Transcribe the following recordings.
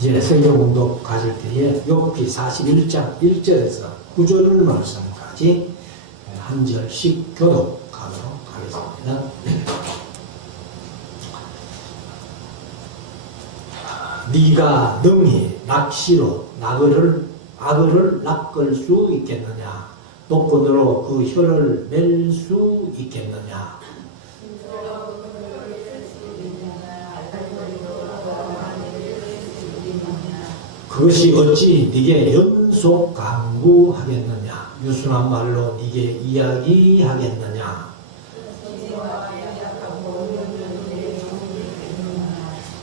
이제 성경 공독 가질 때에 욥기 41장 1절에서 9절 말씀까지 한 절씩 교독하도록 하겠습니다. 네가 능히 낚시로 악어를 낚을 수 있겠느냐? 노끈으로 그 혀를 맬 수 있겠느냐? 그것이 어찌 네게 연속 강구하겠느냐? 유순한 말로 네게 이야기하겠느냐?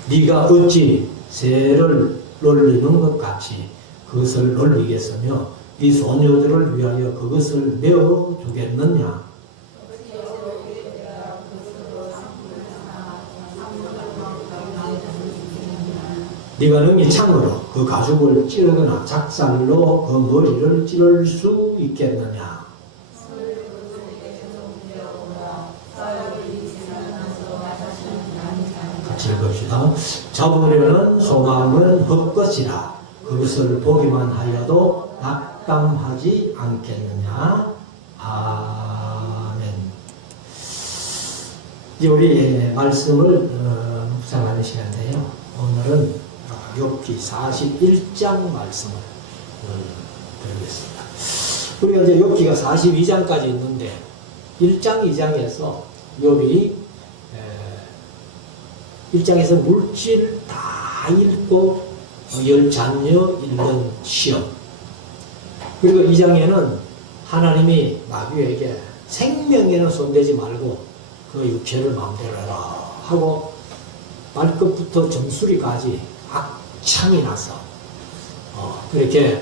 네가 어찌 새를 놀리는 것 같이 그것을 놀리겠으며 네 소녀들을 위하여 그것을 메어 두겠느냐? 네가 능히 창으로 그 가죽을 찌르거나 작살로 그 머리를 찌를 수 있겠느냐? 같이 읽읍시다. 잡으려는 소망은 헛것이라 그것을 보기만 하여도 낙담하지 않겠느냐? 아멘. 이제 우리 말씀을 묵상하는 시간인데요. 오늘은 욥기 41장 말씀을 드리겠습니다. 우리가 이제 욥기가 42장까지 있는데 1장, 2장에서 욥이 1장에서 물질 다 읽고 열 자녀 잃는 시험, 그리고 2장에는 하나님이 마귀에게 생명에는 손대지 말고 그 육체를 마음대로 해라 하고 발끝부터 정수리까지 악창이 나서 그렇게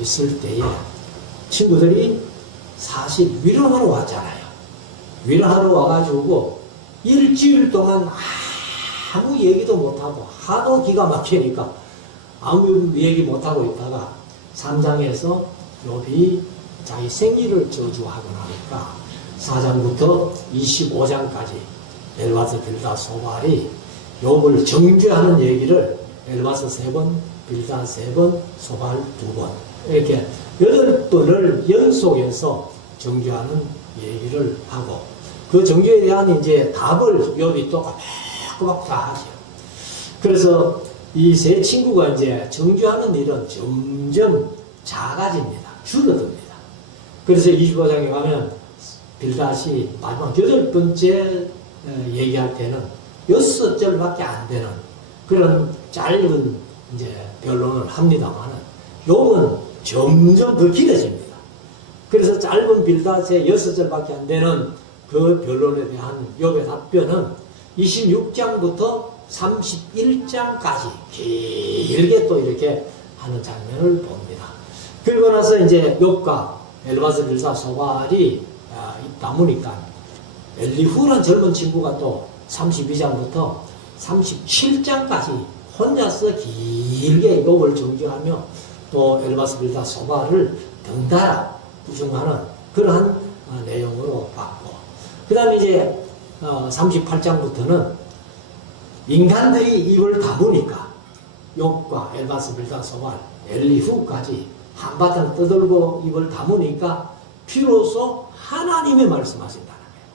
있을 때에 친구들이 사실 위로하러 왔잖아요. 위로하러 와가지고 일주일 동안 아무 얘기도 못하고 하도 기가 막히니까 아무 얘기 못하고 있다가 3장에서 욥이 자기 생일을 저주하고 나니까 4장부터 25장까지 엘바스 빌닷 소발이 욥을 정죄하는 얘기를 엘바스 3번, 빌닷 3번, 소발 2번 이렇게 8번을 연속해서 정죄하는 얘기를 하고 그 정죄에 대한 이제 답을 욥이 또 꼬박꼬박 다 하죠. 그래서 이 세 친구가 이제 정죄하는 일은 점점 작아집니다. 줄어듭니다. 그래서 25장에 가면 빌닷이 마지막 8번째 얘기할 때는 6절밖에 안 되는 그런 짧은 이제 변론을 합니다만은 욥은 점점 더 길어집니다. 그래서 짧은 빌닷의 6절밖에 안 되는 그 변론에 대한 욥의 답변은 26장부터 31장까지 길게 또 이렇게 하는 장면을 봅니다. 그리고 나서 이제 욥과 엘바스 빌닷 소발이 남으니까 엘리후라는 젊은 친구가 또 32장부터 37장까지 혼자서 길게 욥을 정죄하며 또 엘바스 빌닷 소발을 덩달아 부정하는 그러한 내용으로 봤고, 그 다음에 이제 38장부터는 인간들이 입을 다무니까 욥과 엘바스 빌닷 소발, 엘리후까지 한바탕 떠들고 입을 다무니까 비로소 하나님이 말씀하신다는 거예요.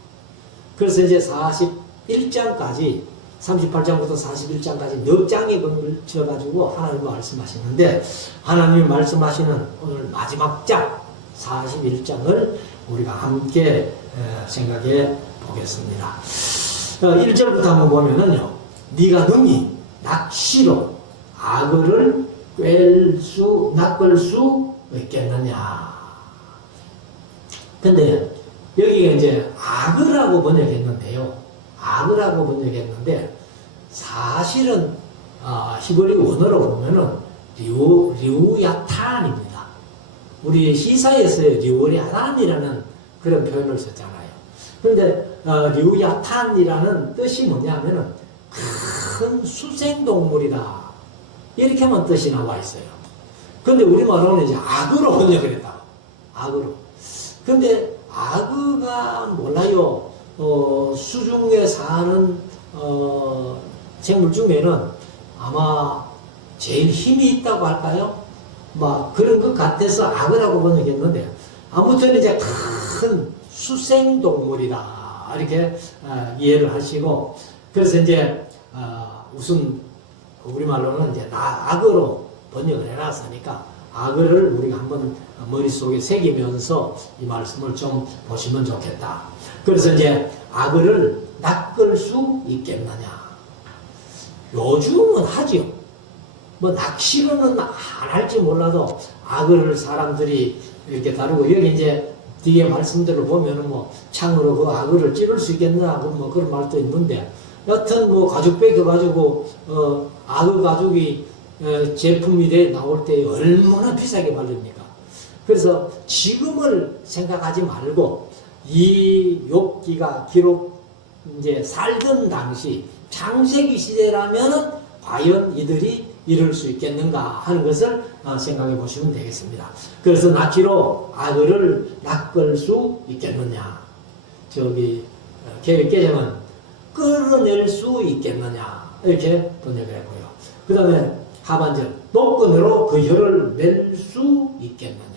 그래서 이제 41장까지 38장부터 41장까지 몇 장에 걸쳐가지고 하나님이 말씀하시는데, 하나님이 말씀하시는 오늘 마지막 장 41장을 우리가 함께 생각해 보겠습니다. 1절부터 한번 보면은요, 네가 능히 낚시로 악어를 낚을 수 있겠느냐. 근데 여기가 이제 악어라고 번역했는데요. 악어라고 번역했는데 사실은 히브리 원어로 보면은 리우야탄입니다. 우리 시사에서의 리우야탄이라는 그런 표현을 썼잖아요. 그런데 리우야탄이라는 뜻이 뭐냐면은 큰 수생동물이다, 이렇게만 뜻이 나와 있어요. 근데 우리말로는 이제 악어로 번역을 했다. 악어로. 근데 악어가 몰라요. 수중에 사는 생물 중에는 아마 제일 힘이 있다고 할까요? 막 그런 것 같아서 악어라고 번역했는데 아무튼 이제 큰 수생동물이다 이렇게 이해를 하시고 그래서 이제 우선 우리말로는 이제 악어로 번역을 해놨으니까 악어를 우리가 한번 머릿속에 새기면서 이 말씀을 좀 보시면 좋겠다. 그래서 이제 악어를 낚을 수 있겠느냐. 요즘은 하죠. 뭐 낚시로는 안 할지 몰라도 악어를 사람들이 이렇게 다루고 여기 이제 뒤에 말씀대로 보면은 뭐 창으로 그 악어를 찌를 수 있겠나 뭐 그런 말도 있는데 여튼 뭐 가죽 베껴가지고 악어 가죽이 제품이 돼 나올 때 얼마나 비싸게 팔립니까? 그래서 지금을 생각하지 말고 이 욥기가 기록 이제 살던 당시 창세기 시대라면은 과연 이들이 이럴 수 있겠는가 하는 것을 생각해 보시면 되겠습니다. 그래서 낚시로 악어를 낚을 수 있겠느냐. 저기 계획개정은 끌어낼 수 있겠느냐 이렇게 번역을 했고요. 그 다음에 하반절 노끈으로 그 혀를 낼 수 있겠느냐.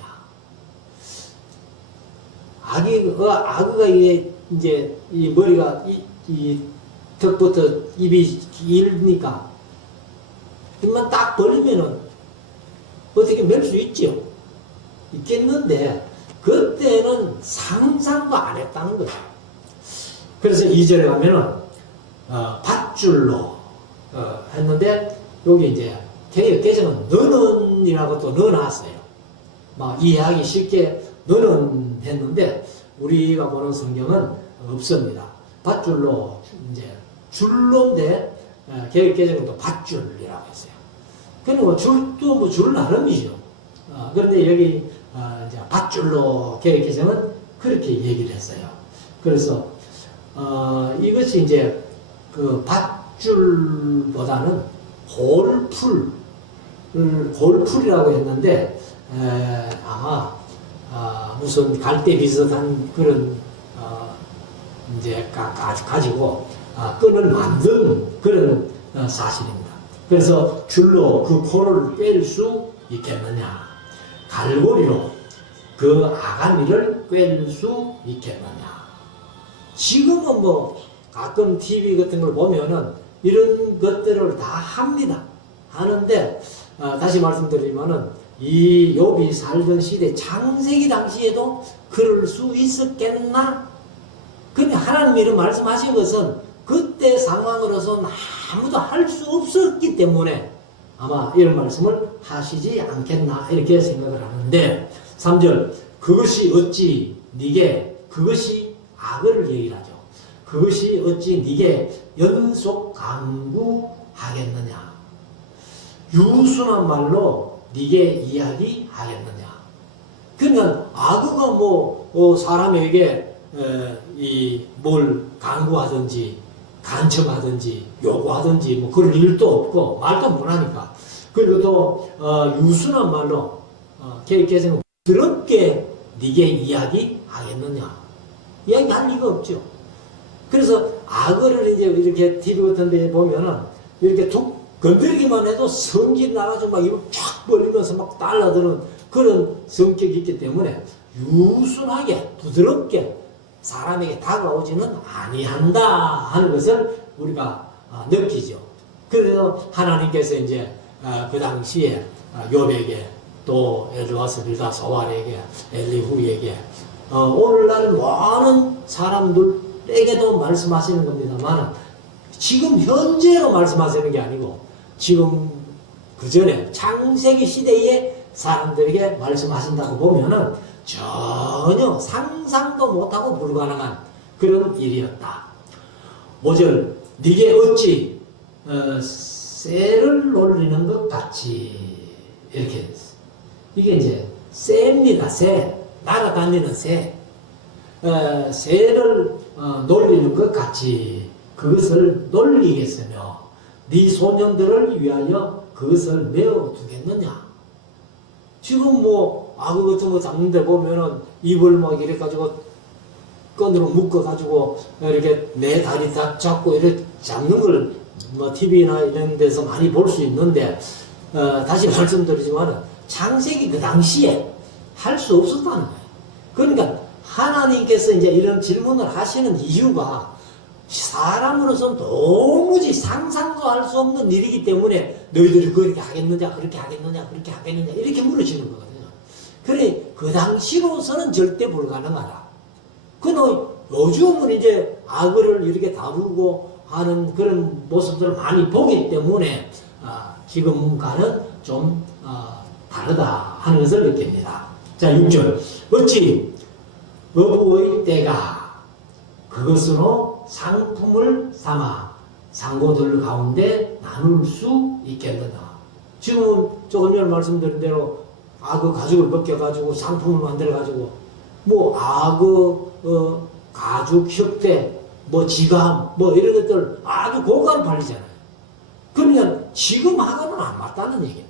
악어가 이제 이 머리가 이 턱부터 입이 길니까 입만 딱 벌리면은 어떻게 멜 수 있지요? 있겠는데 그때는 상상도 안 했다는 거예요. 그래서 2절에 가면은 밧줄로 했는데 여기 이제 개정은 너는이라고 또 넣어놨어요. 막 이해하기 쉽게 너는 했는데 우리가 보는 성경은 없습니다. 밧줄로 이제 줄로인데 개정은 또 밧줄이라고 했어요. 그리고 줄도 뭐 줄 나름이죠. 그런데 여기 이제 밧줄로 개정은 그렇게 얘기를 했어요. 그래서 이것이 이제 그 밧줄보다는 골풀이라고 했는데 아마 무슨 갈대 비슷한 그런 이제 가지고 끈을 만든 그런 사실입니다. 그래서 줄로 그 코를 꿰일 수 있겠느냐, 갈고리로 그 아가미를 꿰일 수 있겠느냐. 지금은 뭐 가끔 TV 같은 걸 보면은 이런 것들을 다 합니다. 하는데 다시 말씀드리면은 이 욥이 살던 시대 창세기 당시에도 그럴 수 있었겠나? 근데 하나님이 이런 말씀하신 것은 그때 상황으로서는 아무도 할 수 없었기 때문에 아마 이런 말씀을 하시지 않겠나 이렇게 생각을 하는데 3절 그것이 어찌 네게 그것이 악을 얘기를 하죠. 그것이 어찌 네게 연속 강구하겠느냐. 유순한 말로 네게 이야기하겠느냐. 그러면 악어가 뭐 사람에게 뭘 강구하든지 간청하든지 요구하든지 뭐 그럴 일도 없고 말도 못하니까. 그리고 또 유순한 말로 개성은 더럽게 네게 이야기하겠느냐. 이야기할 리가 없죠. 그래서 악어를 이제 이렇게 TV 같은 데 보면은 이렇게 툭 건드리기만 해도 성질 나가지고 막 입을 쫙 벌리면서 막 달라드는 그런 성격이 있기 때문에 유순하게 부드럽게 사람에게 다가오지는 아니한다 하는 것을 우리가 느끼죠. 그래서 하나님께서 이제 그 당시에 욥에게 또 엘르와스 빌다 소알에게 엘리후에게 오늘날 많은 사람들에게도 말씀하시는 겁니다만 지금 현재로 말씀하시는 게 아니고 지금 그 전에 창세기 시대에 사람들에게 말씀하신다고 보면은 전혀 상상도 못하고 불가능한 그런 일이었다. 5절 네게 어찌 새를 놀리는 것 같이 이렇게 됐어요. 이게 이제 새입니다. 새 날아다니는 새 새를 놀리는 것 같이 그것을 놀리겠으며 네 소년들을 위하여 그것을 메어 두겠느냐. 지금 뭐 악어 같은 거 잡는데 보면은 입을 막 이래 가지고 끈으로 묶어 가지고 이렇게 내 다리 다 잡고 이렇게 잡는 걸 뭐 TV나 이런 데서 많이 볼 수 있는데 다시 말씀드리지만 창세기 그 당시에 할 수 없었다는 거예요. 그러니까 하나님께서 이제 이런 질문을 하시는 이유가 사람으로서는 도무지 상상도 할 수 없는 일이기 때문에 너희들이 그렇게 하겠느냐, 그렇게 하겠느냐, 그렇게 하겠느냐, 이렇게 물으시는 거거든요. 그래, 그 당시로서는 절대 불가능하다. 그는 요즘은 이제 악을 이렇게 다루고 하는 그런 모습들을 많이 보기 때문에 지금과는 좀 다르다 하는 것을 느낍니다. 자, 6절. 어찌 어부의 때가 그것으로 상품을 삼아 상고들 가운데 나눌 수 있겠느냐. 지금은 조금 전에 말씀드린 대로 악의 가죽을 벗겨가지고 상품을 만들어가지고 뭐 악의 가죽 협대 뭐 지감 뭐 이런 것들 아주 고가로 팔리잖아요. 그러면 지금하고는 안 맞다는 얘기예요.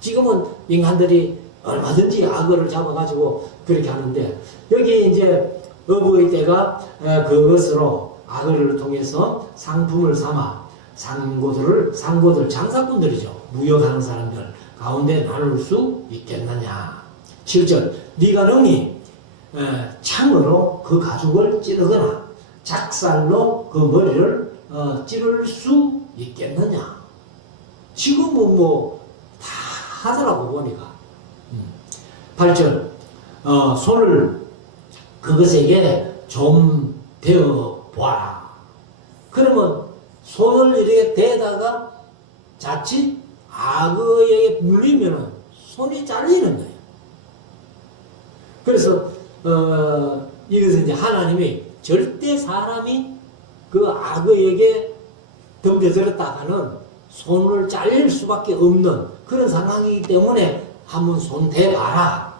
지금은 인간들이 얼마든지 악어를 잡아가지고 그렇게 하는데 여기 이제 어부의 때가 그것으로 악어를 통해서 상품을 삼아 상고들 장사꾼들이죠. 무역하는 사람들 가운데 나눌 수 있겠느냐. 7절. 네가 능히 창으로 그 가죽을 찌르거나 작살로 그 머리를 찌를 수 있겠느냐. 지금은 뭐 다 하더라고 보니까. 8절. 손을 그것에게 좀 대어 보아라. 그러면 손을 이렇게 대다가 자칫 악어에게 물리면 손이 잘리는 거예요. 그래서 이것은 이제 하나님이 절대 사람이 그 악어에게 덤벼들었다 하는 손을 잘릴 수밖에 없는 그런 상황이기 때문에 한번 손 대봐라.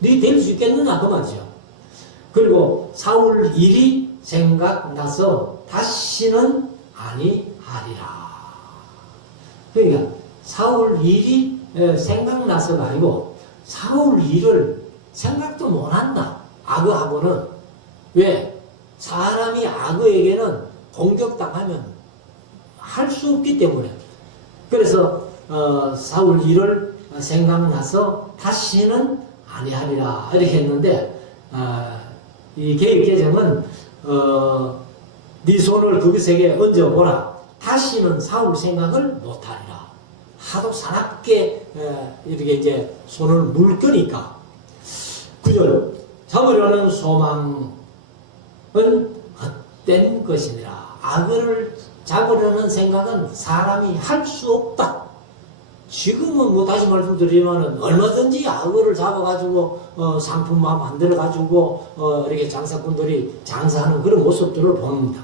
네 될 수 있겠느냐 그 말이죠. 그리고 사울 일이 생각나서 다시는 아니하리라. 그러니까 사울 일이 생각나서가 아니고 사울 일을 생각도 못한다. 악어하고는. 왜? 사람이 악어에게는 공격당하면 할 수 없기 때문에. 그래서 사울 일을 생각나서 다시는 아니하리라 이렇게 했는데 이 개역개정은 네 손을 그것에게 얹어보라. 다시는 사울 생각을 못하리라. 하도 사납게 이렇게 이제 손을 물 거니까. 9절. 잡으려는 소망은 헛된 것이니라. 악을 잡으려는 생각은 사람이 할 수 없다. 지금은 뭐 다시 말씀드리지만은 얼마든지 악어를 잡아가지고 상품만 만들어가지고 이렇게 장사꾼들이 장사하는 그런 모습들을 봅니다.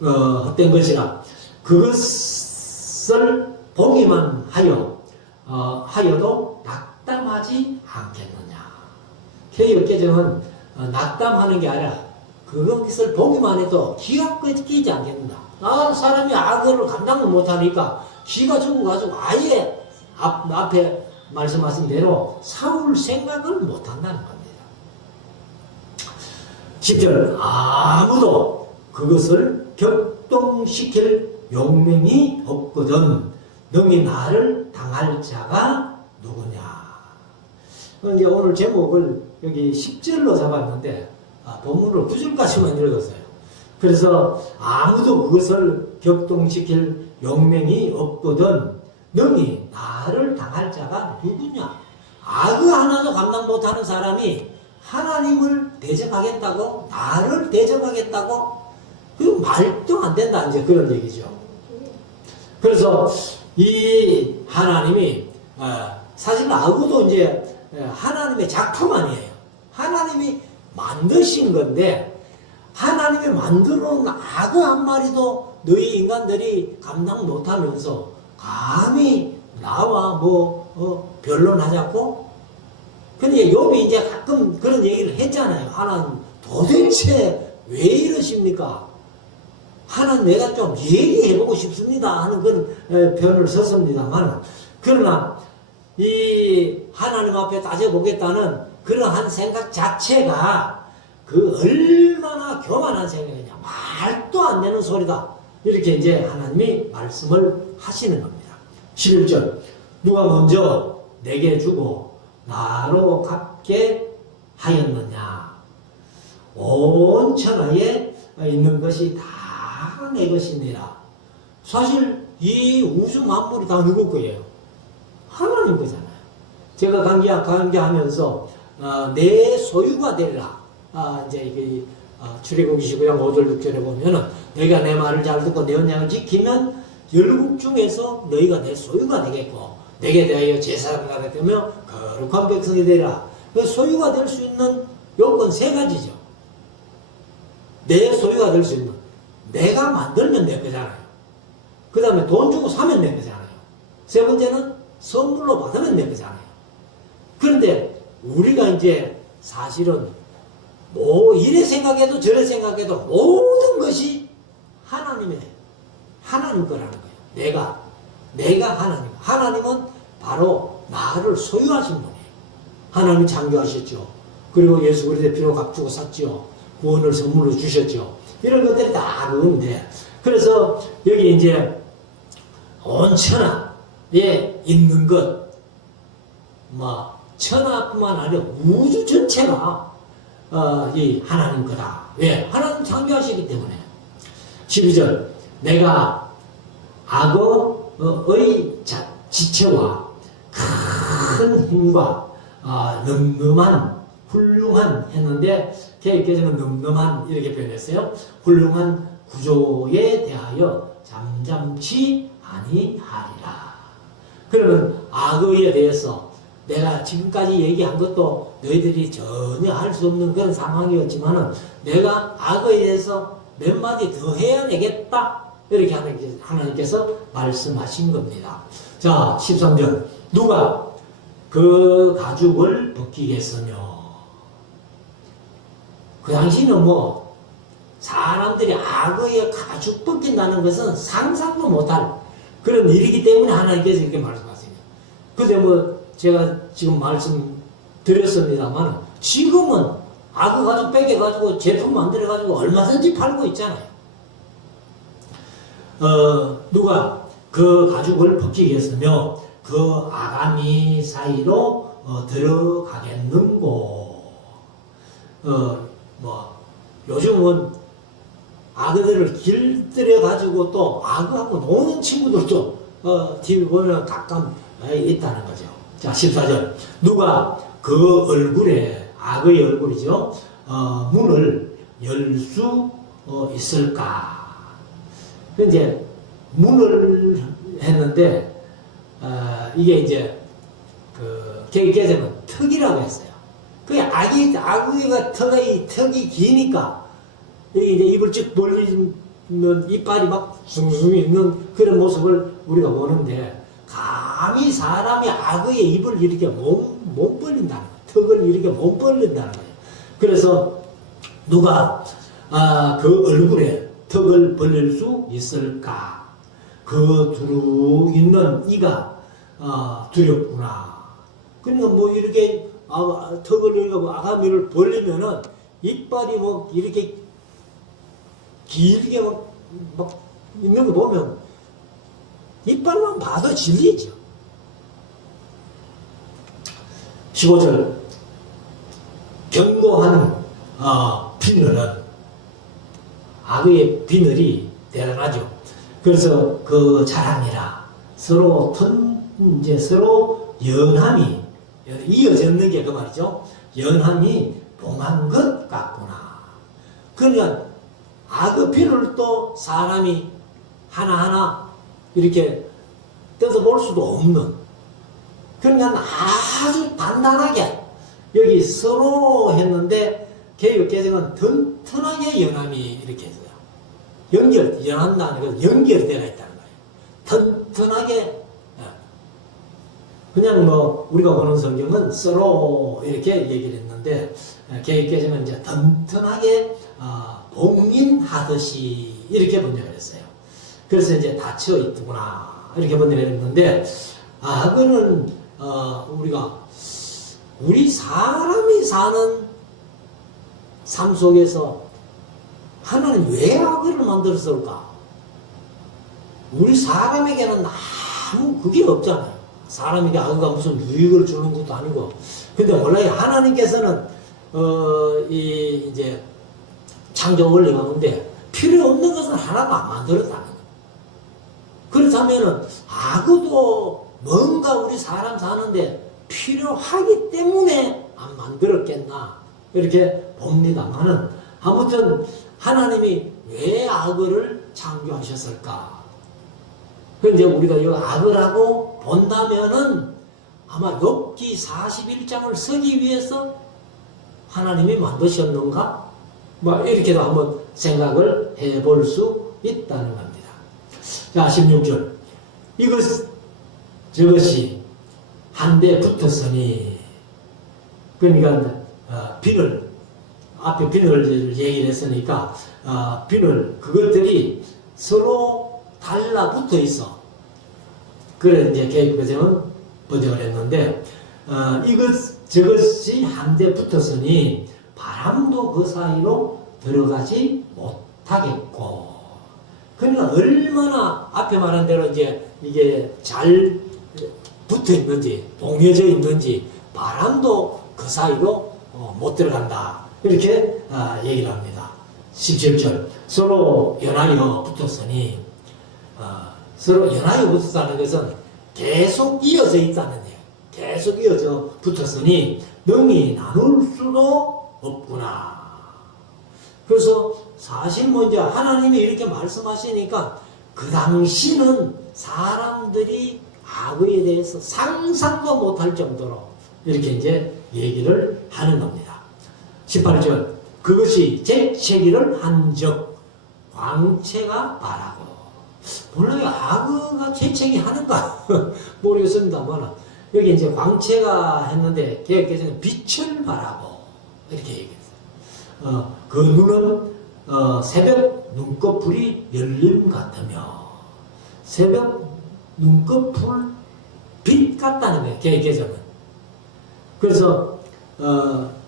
헛된 것이라. 그것을 보기만 하여도 낙담하지 않겠느냐. 개역개정은 낙담하는 게 아니라 그것을 보기만 해도 기가 꺼지지 않겠느냐. 사람이 악어를 감당을 못하니까 기가 죽어가지고 아예 앞에 말씀하신 대로 사울 생각을 못한다는 겁니다. 10절. 아무도 그것을 격동시킬 용맹이 없거든 능히 나를 당할 자가 누구냐. 이제 오늘 제목을 여기 10절로 잡았는데 본문을 9절까지만 읽었어요. 그래서 아무도 그것을 격동시킬 용맹이 없거든 능히 나를 당할 자가 누구냐. 악어 하나도 감당 못하는 사람이 하나님을 대적하겠다고, 나를 대적하겠다고, 그 말도 안 된다 이제 그런 얘기죠. 그래서 이 하나님이 사실 악어도 이제 하나님의 작품 아니에요. 하나님이 만드신 건데 하나님이 만들어 놓은 악어 한 마리도 너희 인간들이 감당 못하면서 감히 나와 변론하자고? 근데 욥이 이제 가끔 그런 얘기를 했잖아요. 하나님 도대체 왜 이러십니까? 하나님 내가 좀 얘기해보고 싶습니다 하는 그런 편을 썼습니다만, 그러나 이 하나님 앞에 따져보겠다는 그러한 생각 자체가 그 얼마나 교만한 생각이냐. 말도 안 되는 소리다. 이렇게 이제 하나님이 말씀을 하시는 겁니다. 11절 누가 먼저 내게 주고 나로 갚게 하였느냐. 온 천하에 있는 것이 다 내 것이니라. 사실 이 우주 만물이 다 누구 거예요? 하나님 거잖아요. 제가 강기하면서 내 소유가 되리라. 이제 이게 출애굽기 19장 5절 6절에 보면은 너희가 내 말을 잘 듣고 내 언약을 지키면 열국 중에서 너희가 내 소유가 되겠고 내게 대하여 제사장이 되며 거룩한 백성이 되리라. 그 소유가 될 수 있는 요건 세 가지죠. 내 소유가 될 수 있는, 내가 만들면 내 거잖아요. 그 다음에 돈 주고 사면 내 거잖아요. 세 번째는 선물로 받으면 내 거잖아요. 그런데 우리가 이제 사실은 뭐 이래 생각해도 저래 생각해도 모든 것이 하나님 거라는 거예요. 내가 하나님은 바로 나를 소유하신 분이에요. 하나님이 창조하셨죠. 그리고 예수 그리스도의 피로 값주고 샀죠. 구원을 선물로 주셨죠. 이런 것들이 다 그건데, 그래서 여기 이제 온 천하에 있는 것, 천하뿐만 아니라 우주 전체가 이 하나님 거다. 왜? 하나님 창조하시기 때문에. 12절 내가 악어의 지체와 큰 힘과 늠름한 훌륭한 했는데 개혁개정은 늠름한 이렇게 표현했어요. 훌륭한 구조에 대하여 잠잠치 아니하리라. 그러면 악어에 대해서 내가 지금까지 얘기한 것도 너희들이 전혀 할 수 없는 그런 상황이었지만은 내가 악어에 대해서 몇 마디 더 해야 되겠다. 이렇게 하나님께서 말씀하신 겁니다. 자, 13절 누가 그 가죽을 벗기겠으며. 그 당시는 사람들이 악어의 가죽 벗긴다는 것은 상상도 못할 그런 일이기 때문에 하나님께서 이렇게 말씀하세요. 근데 제가 지금 말씀드렸습니다만 지금은 악어 가죽 빼개가지고 제품 만들어가지고 얼마든지 팔고 있잖아요. 누가 그 가죽을 벗기겠으며 그 아가미 사이로 들어가겠는고. 요즘은 악어들을 길들여가지고 또 악어하고 노는 친구들도 TV 보면 가끔 있다는 거죠. 자, 14절 누가 그 얼굴에, 악어의 얼굴이죠, 문을 열 수 있을까. 이제 문을 했는데 이게 이제 그 개정은 턱이라고 했어요. 그 악어가 턱이 기니까 여기 이제 입을 쭉 벌리면 이빨이 막 숭숭 있는 그런 모습을 우리가 보는데, 감히 사람이 악어의 입을 이렇게 못 벌린다는 거예요. 턱을 이렇게 못 벌린다는 거예요. 그래서 누가 그 얼굴에 턱을 벌릴 수 있을까? 그 두루 있는 이가 두렵구나. 그러니까 이렇게 턱을 이렇게 아가미를 벌리면은 이빨이 이렇게 길게 막 있는 거 보면 이빨만 봐도 질리죠. 15절 견고한 비늘은, 악의 비늘이 대단하죠. 그래서 그 자랑이라 서로 연함이 이어졌는 게 그 말이죠. 연함이 봉한 것 같구나. 그러니까 악의 비늘을 또 사람이 하나하나 이렇게 뜯어 볼 수도 없는, 그러니까 아주 단단하게 여기 서로 했는데 개혁개정은 튼튼하게 연함이 이렇게 했어요. 연한다는 것은 연결되어 있다는 거예요. 튼튼하게. 그냥 우리가 보는 성경은 서로 이렇게 얘기를 했는데 개혁개정은 이제 튼튼하게 봉인하듯이 이렇게 번역을 했어요. 그래서 이제 닫혀 있구나 이렇게 번역을 했는데, 악어는 우리 사람이 사는 삶 속에서 하나님 왜 악어를 만들었을까? 우리 사람에게는 아무 그게 없잖아요. 사람에게 악어가 무슨 유익을 주는 것도 아니고. 근데 몰라요. 하나님께서는 이제 창조 원리 가운데 필요 없는 것은 하나도 안 만들었다는 거예요. 그렇다면은 악어도 뭔가 우리 사람 사는데 필요하기 때문에 안 만들었겠나 이렇게 봅니다만은, 아무튼 하나님이 왜 악어를 창조하셨을까? 그런데 우리가 이 악어라고 본다면은 아마 욥기 41장을 쓰기 위해서 하나님이 만드셨는가? 뭐 이렇게도 한번 생각을 해볼 수 있다는 겁니다. 자, 16절. 저것이 한데 붙었으니, 그러니까 앞에 비늘 얘기를 했으니까 그것들이 서로 달라붙어 있어. 그래 이제 개혁개정은 번역을 했는데, 저것이 한데 붙었으니 바람도 그 사이로 들어가지 못하겠고. 그러니까 얼마나 앞에 말한 대로 이제 이게 잘 붙어 있는지, 동여져 있는지, 바람도 그 사이로 못 들어간다. 이렇게 얘기를 합니다. 17절. 서로 연하여 붙었으니, 서로 연하여 붙었다는 것은 계속 이어져 있다는 얘기예요. 계속 이어져 붙었으니 능히 나눌 수도 없구나. 그래서 사실 이제 하나님이 이렇게 말씀하시니까 그 당시는 사람들이 악어에 대해서 상상도 못할 정도로 이렇게 이제 얘기를 하는 겁니다. 18절. 그것이 재채기를 한적 광채가 바라고. 물론 악어가 재채기 하는가 모르겠습니다만, 여기 이제 광채가 했는데 개혁개정은 빛을 바라고 이렇게 얘기했어요. 그 눈은 새벽 눈꺼풀이 열림 같으며, 새벽 눈꺼풀 빛 같다는 거예요, 개혁개정은. 그래서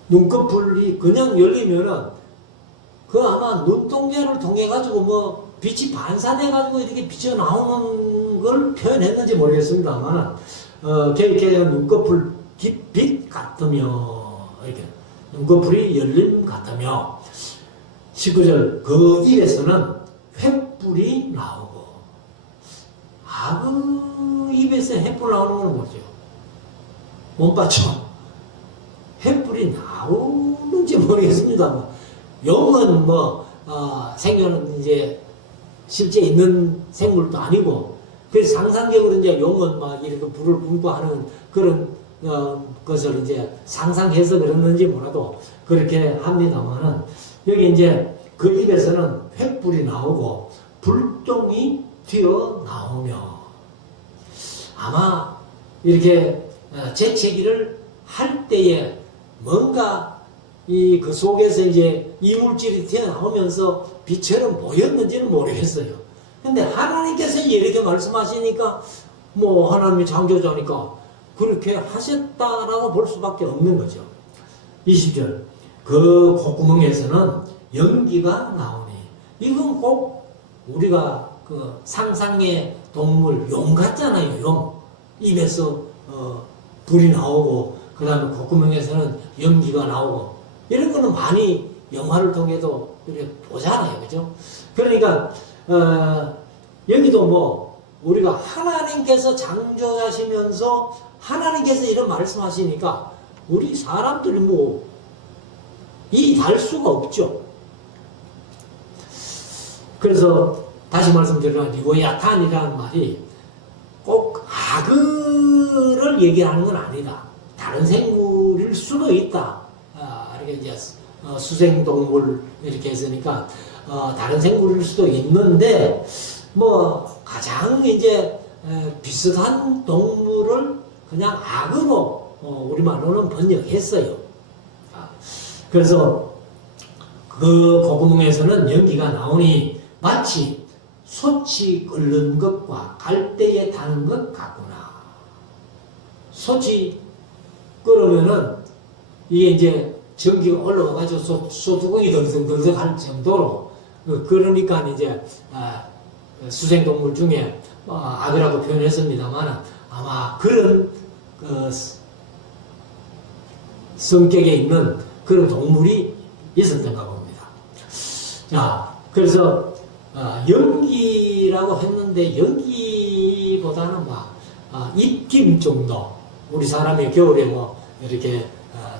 눈꺼풀이 그냥 열리면은 그 아마 눈동자를 통해 가지고 뭐 빛이 반사돼 가지고 이렇게 비쳐 나오는 걸 표현했는지 모르겠습니다만, 개혁개정은 눈꺼풀 빛 같으며, 이렇게 눈꺼풀이 열림 같으며. 19절. 그 입에서는 횃불이 나오고. 악어 입에서 횃불 나오는 건 뭐죠? 못 봤죠? 횃불이 나오는지 모르겠습니다만, 용은 생명은 이제 실제 있는 생물도 아니고, 그래서 상상적으로 이제 용은 막 이렇게 불을 뿜고 하는 그런 것을 이제 상상해서 그랬는지 몰라도 그렇게 합니다만은, 여기 이제 그 입에서는 횃불이 나오고 불똥이 튀어나오며, 아마 이렇게 재채기를 할 때에 뭔가 그 속에서 이제 이물질이 튀어나오면서 빛처럼 보였는지는 모르겠어요. 근데 하나님께서 이렇게 말씀하시니까 뭐 하나님이 창조자니까 그렇게 하셨다라고 볼 수밖에 없는 거죠. 20절. 그 콧구멍에서는 연기가 나오니. 이건 꼭 우리가 그 상상의 동물 용 같잖아요. 용. 입에서 불이 나오고 그 다음에 콧구멍에서는 연기가 나오고, 이런 거는 많이 영화를 통해도 이렇게 보잖아요. 그죠? 그러니까 여기도 뭐 우리가 하나님께서 창조자시면서 하나님께서 이런 말씀하시니까 우리 사람들이 뭐 이 달 수가 없죠. 그래서 다시 말씀드리면 리고야탄이라는 말이 꼭 악어를 얘기하는 건 아니다. 다른 생물일 수도 있다. 이렇게 이제 수생동물 이렇게 했으니까 다른 생물일 수도 있는데, 뭐 가장 이제 비슷한 동물을 그냥 악어로 우리말로는 번역했어요. 그래서 그 콧구멍에서는 연기가 나오니 마치 솥이 끓는 것과 갈대에 타는 것 같구나. 솥이 끓으면은 이게 이제 전기가 올라와가지고 소뚜껑이 덜썩덜썩 할 정도로, 그러니까 이제 수생동물 중에 악이라고 표현했습니다만 아마 그런 그 성격에 있는 그런 동물이 있었던가 봅니다. 자, 그래서 연기라고 했는데 연기보다는 입김 정도. 우리 사람이 겨울에 이렇게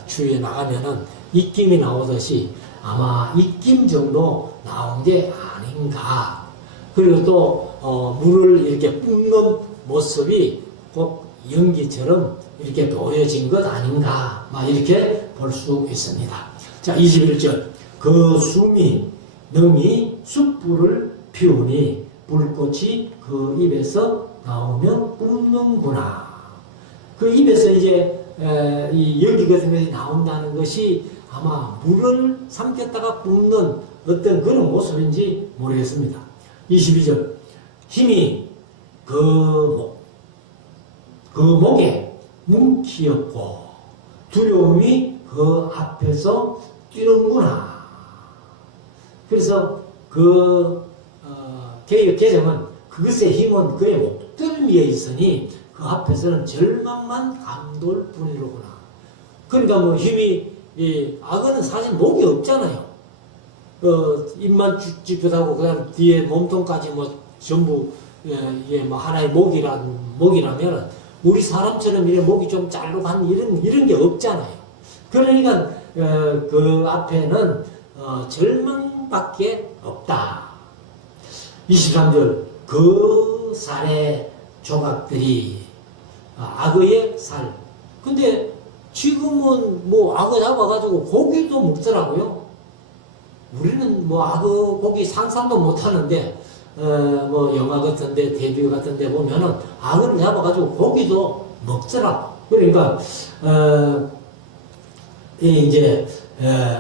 추위에 나가면은 입김이 나오듯이 아마 입김 정도 나온 게 아닌가. 그리고 또 물을 이렇게 뿜는 모습이 꼭 연기처럼 이렇게 보여진 것 아닌가. 이렇게 볼 수 있습니다. 자, 21절. 그 숨이 능히 숯불을 피우니 불꽃이 그 입에서 나오면 뿜는구나. 그 입에서 이제 이 연기 같은 것이 나온다는 것이 아마 물을 삼켰다가 뿜는 어떤 그런 모습인지 모르겠습니다. 22절. 힘이 그 목에 뭉키었고 두려움이 그 앞에서 뛰는구나. 그래서 개정은 그것의 힘은 그의 목덜미에 있으니 그 앞에서는 절망만 감돌 뿐이로구나. 그러니까 힘이, 악어는 사실 목이 없잖아요. 입만 찝찝하고, 그 다음 뒤에 몸통까지 전부, 하나의 목이라면, 우리 사람처럼 이렇게 목이 좀 잘록한 이런 게 없잖아요. 그러니까, 그 앞에는, 절망밖에 없다. 23절, 그 살의 조각들이, 악어의 살. 근데 지금은 악어 잡아가지고 고기도 먹더라고요. 우리는 악어 고기 상상도 못 하는데, 영화 같은데, 데뷔 같은데 보면은 악어를 잡아가지고 고기도 먹더라고. 그러니까,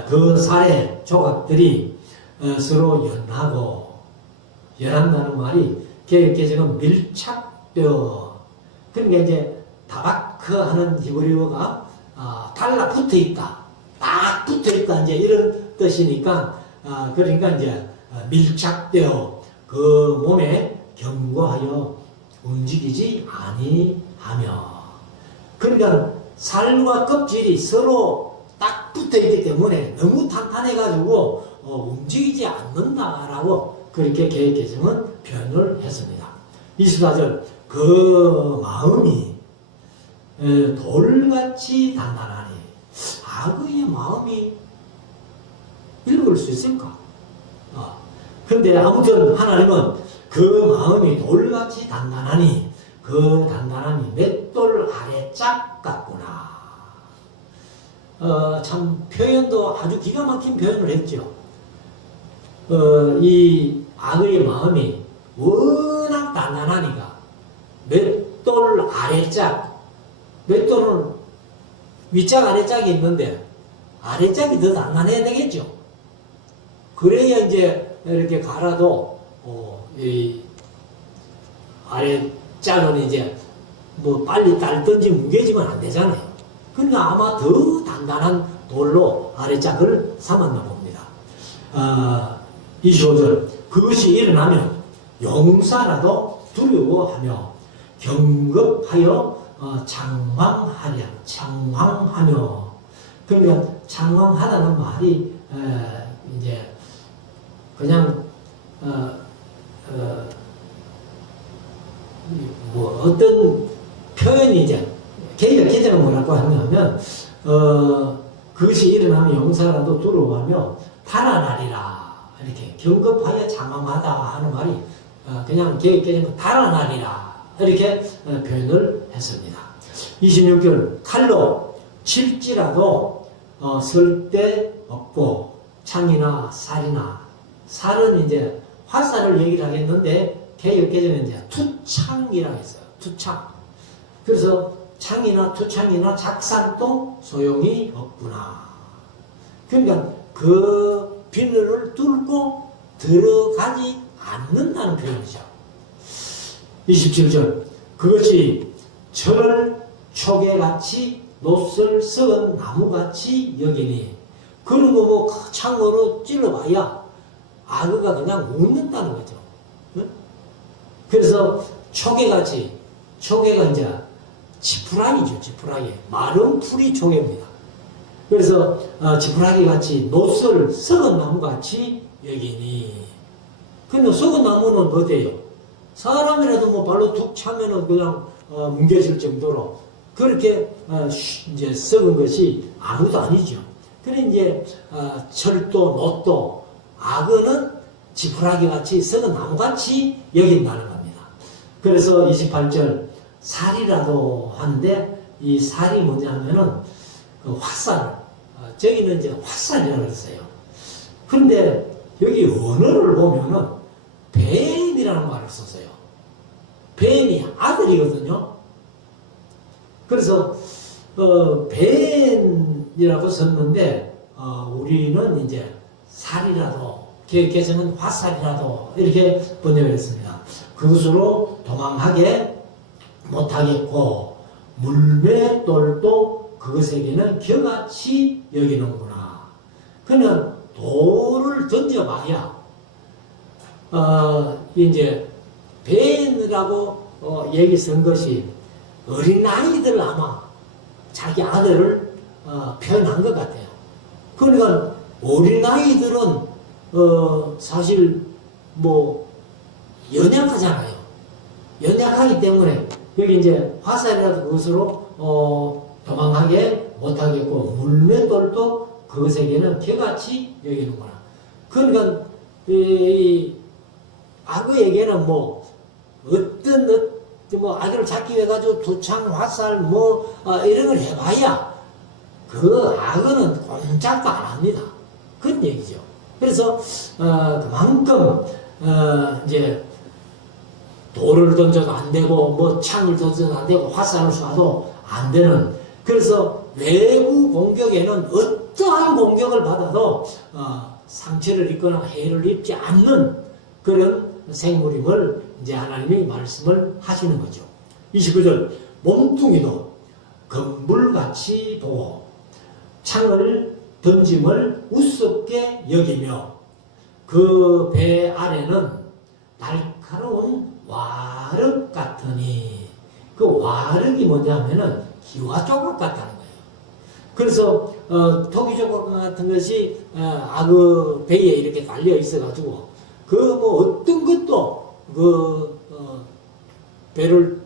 그 살의 조각들이 서로 연한다는 말이 개혁개정은 밀착되어. 그러니까 이제 다바크하는 히브리어가 달라붙어 있다, 딱 붙어 있다, 이제 이런 뜻이니까 그러니까 이제 밀착되어 그 몸에 견고하여 움직이지 아니하며. 그러니까 살과 껍질이 서로 딱 붙어 있기 때문에 너무 탄탄해가지고 움직이지 않는다라고 그렇게 개혁개정은 표현을 했습니다. 24절. 그 마음이 돌같이 단단하니. 악어의 마음이 읽을 수 있을까? 그런데 아무튼 하나님은 그 마음이 돌같이 단단하니 그 단단함이 맷돌 아래짝 같구나. 참 표현도 아주 기가 막힌 표현을 했죠. 이 악어의 마음이 워낙 단단하니까 맷돌 아래짝, 맷돌은 윗짝 아래짝이 있는데 아래짝이 더 단단해야 되겠죠. 그래야 이제 이렇게 갈아도 이 아래짝은 이제 빨리 딸든지 무게지면 안 되잖아요. 그러니까 아마 더 단단한 돌로 아래짝을 삼았나 봅니다. 25절. 그것이 일어나면 용사라도 두려워하며 경급하여 장황하며. 그러니까 장황하다는 말이 이제 그냥 어떤 표현이 이제 개정은 뭐라고 하냐면 그것이 일어나면 용사라도 두려워하며 달아나리라. 이렇게 경급하여 장황하다 하는 말이 그냥 개정은 달아나리라. 이렇게 표현을 했습니다. 26절. 칼로 칠지라도 쓸데 없고 창이나 살이나, 살은 이제 화살을 얘기를 하겠는데 개혁개정은 이제 투창이라고 했어요. 투창. 그래서 창이나 투창이나 작살도 소용이 없구나. 그러니까 그 비늘을 뚫고 들어가지 않는다는 표현이죠. 27절. 그것이 철을 초계같이 노슬 썩은 나무같이 여기니. 그런 거 창으로 찔러봐야 악어가 그냥 웃는다는 거죠. 그래서 초계가 이제 지푸라기죠, 지푸라기. 마른 풀이 초계입니다. 그래서 지푸라기 같이 노슬 썩은 나무 같이 여기니. 근데 썩은 나무는 어때요? 사람이라도 뭐 발로 툭 차면은 그냥 뭉개질 정도로 그렇게 이제 썩은 것이 아무도 아니죠. 그래 이제 철도, 놋도, 악어는 지푸라기 같이 썩은 나무 같이 여긴다는 겁니다. 그래서 28절 살이라도 하는데 이 살이 뭐냐면은 그 화살, 저기는 이제 화살이라고 그랬어요. 그런데 여기 언어를 보면은 벤이라는 말을 썼어요. 벤이 아들이거든요. 그래서 벤이라고 썼는데 우리는 이제 살이라도 개성은 화살이라도 이렇게 번역을 했습니다. 그것으로 도망하게 못하겠고 물맷돌도 그것에게는 겨같이 여기는구나. 그냥 돌을 던져봐야 이제 벤이라고 얘기 쓴 것이 어린아이들 아마 자기 아들을 표현한 것 같아요. 그러니까 어린아이들은 사실 뭐 연약하잖아요. 연약하기 때문에 여기 이제 화살이라도 그것으로 도망하게 못하겠고 물맷돌도 그것에게는 겨같이 여기는구나. 그러니까 이 악어에게는 뭐 어떤 뭐 아기를 잡기 위해 가지고 두창 화살 뭐 이런 걸 해봐야 그 악어는 꼼짝도 안 합니다. 그런 얘기죠. 그래서 그만큼 이제 돌을 던져도 안 되고 뭐 창을 던져도 안 되고 화살을 쏴도 안 되는, 그래서 외부 공격에는 어떠한 공격을 받아도 상처를 입거나 해를 입지 않는 그런 생물임을 이제 하나님이 말씀을 하시는 거죠. 29절 몸뚱이도 검불같이 보고 창을 던짐을 우습게 여기며 그 배 아래는 날카로운 와륵 같으니, 그 와륵이 뭐냐면은 기와 조각 같다는 거예요. 그래서 토기 조각 같은 것이 악어 배에 이렇게 달려 있어가지고 그 뭐 어떤 것도 그 배를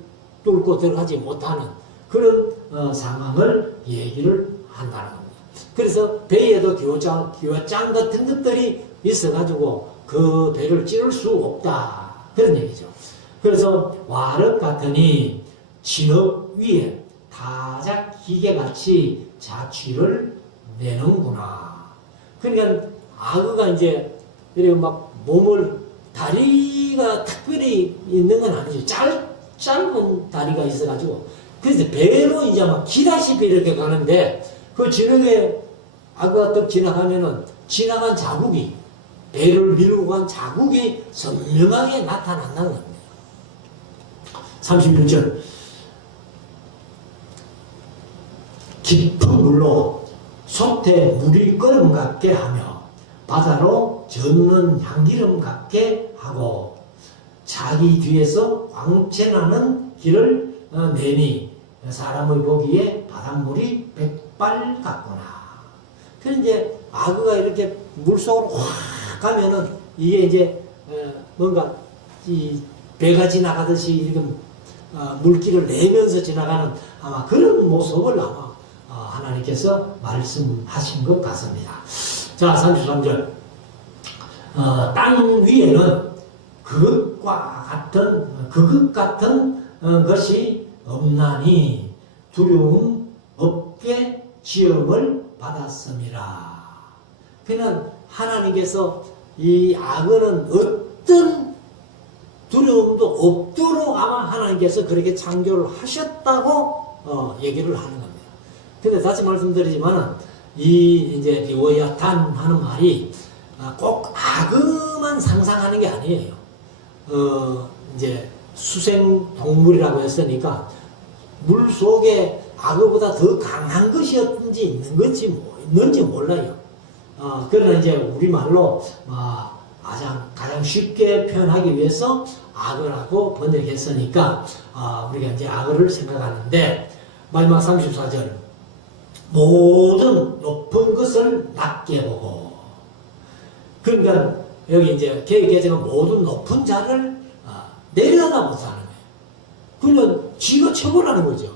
뚫고 들어가지 못하는 그런 상황을 얘기를 한다는 겁니다. 그래서 배에도 기와장 같은 것들이 있어가지고 그 배를 찌를 수 없다, 그런 얘기죠. 그래서 와륵 같으니 진흙 위에 타작 기계같이 자취를 내는구나. 그러니까 악어가 이제 이렇게 막 몸을, 다리가 특별히 있는 건 아니죠. 짧은 다리가 있어가지고 그래서 배로 이제 막 기다시피 이렇게 가는데 그 진흙에 악어가 딱 지나가면은 지나간 자국이, 배를 밀고 간 자국이 선명하게 나타난다는 겁니다. 36절 깊은 물로 솥에 물이 끓음 같게 하며 바다로 젓는 향기름 같게 하고 자기 뒤에서 광채나는 길을 내니 사람의 보기에 바닷물이 백발 같구나. 그래서 이제 악어가 이렇게 물속으로 확 가면은 이게 이제 뭔가 이 배가 지나가듯이 이렇게 물길을 내면서 지나가는 아마 그런 모습을 아마 하나님께서 말씀하신 것 같습니다. 자, 33절 땅 위에는 그것 같은 것이 없나니 두려움 없게 지음을 받았음이라. 그냥 하나님께서 이 악어는 어떤 두려움도 없도록 아마 하나님께서 그렇게 창조를 하셨다고 얘기를 하는 겁니다. 근데 다시 말씀드리지만 이 이제 리워야탄 하는 말이 꼭 악어만 상상하는 게 아니에요. 이제 수생 동물이라고 했으니까 물 속에 악어보다 더 강한 것이 어떤지 있는지 몰라요. 그러나 이제 우리말로 가장 쉽게 표현하기 위해서 악어라고 번역했으니까 우리가 이제 악어를 생각하는데 마지막 34절 모든 높은 것을 낮게 보고 그러니까 여기 이제 개혁개정은 모든 높은 자를 내려다 못하는 거예요. 그러면 지가 최고라는 거죠.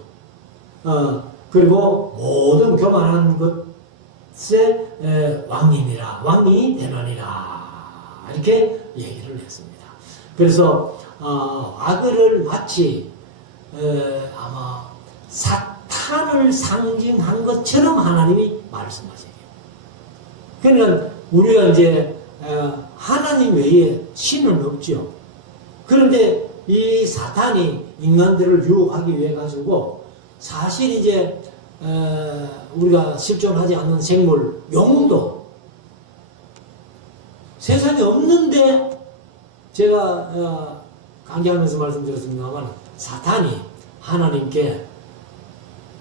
그리고 모든 교만한 것의 왕님이라 왕이 되느니라 이렇게 얘기를 했습니다. 그래서 악어를 마치 아마 사탄을 상징한 것처럼 하나님이 말씀하세요. 그러니까 우리가 이제 하나님 외에 신은 없죠. 그런데 이 사탄이 인간들을 유혹하기 위해 가지고 사실 이제 우리가 실존하지 않는 생물 용도 세상에 없는데 제가 강좌하면서 말씀드렸습니다만 사탄이 하나님께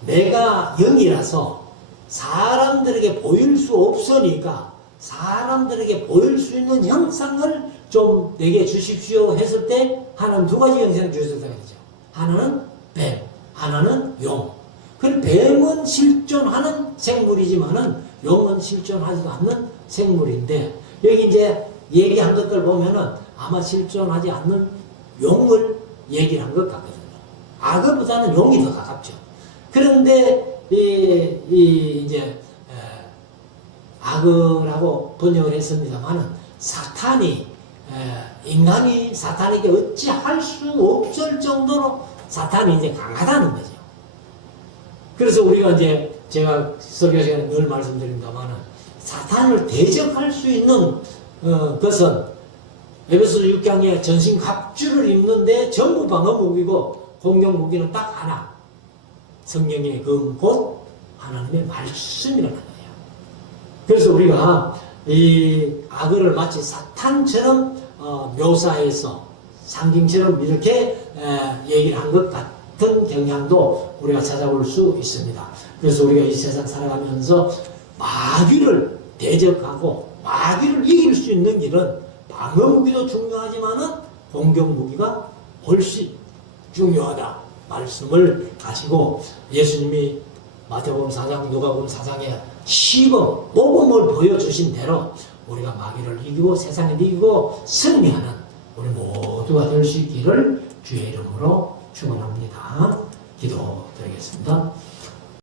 내가 영이라서 사람들에게 보일 수 없으니까 사람들에게 보일 수 있는 형상을 좀 내게 주십시오 했을 때 하나는 두 가지 형상을 주셨다고 그러죠. 하나는 뱀, 하나는 용. 그 뱀은 실존하는 생물이지만은 용은 실존하지도 않는 생물인데 여기 이제 얘기한 것들 보면은 아마 실존하지 않는 용을 얘기를 한 것 같거든요. 악어보다는 용이 더 가깝죠. 그런데 이제 악어라고 번역을 했습니다만은 사탄이 인간이 사탄에게 어찌 할 수 없을 정도로 사탄이 이제 강하다는 거죠. 그래서 우리가 이제 제가 설교 시간에 늘 말씀드립니다만은 사탄을 대적할 수 있는 것은 에베소 6장에 전신 갑주를 입는데 전부 방어 무기고 공격 무기는 딱 하나. 성령의 곧 하나님의 말씀이라는 거예요. 그래서 우리가 이 악어를 마치 사탄처럼 묘사해서 상징처럼 이렇게 얘기를 한 것 같은 경향도 우리가 찾아볼 수 있습니다. 그래서 우리가 이 세상 살아가면서 마귀를 대적하고 마귀를 이길 수 있는 길은 방어 무기도 중요하지만은 공격 무기가 훨씬 중요하다 말씀을 하시고 예수님이 마태복음 4장, 누가복음 4장에 시범, 모범을 보여주신 대로 우리가 마귀를 이기고 세상을 이기고 승리하는 우리 모두가 될 수 있기를 주의 이름으로 축원합니다. 기도드리겠습니다.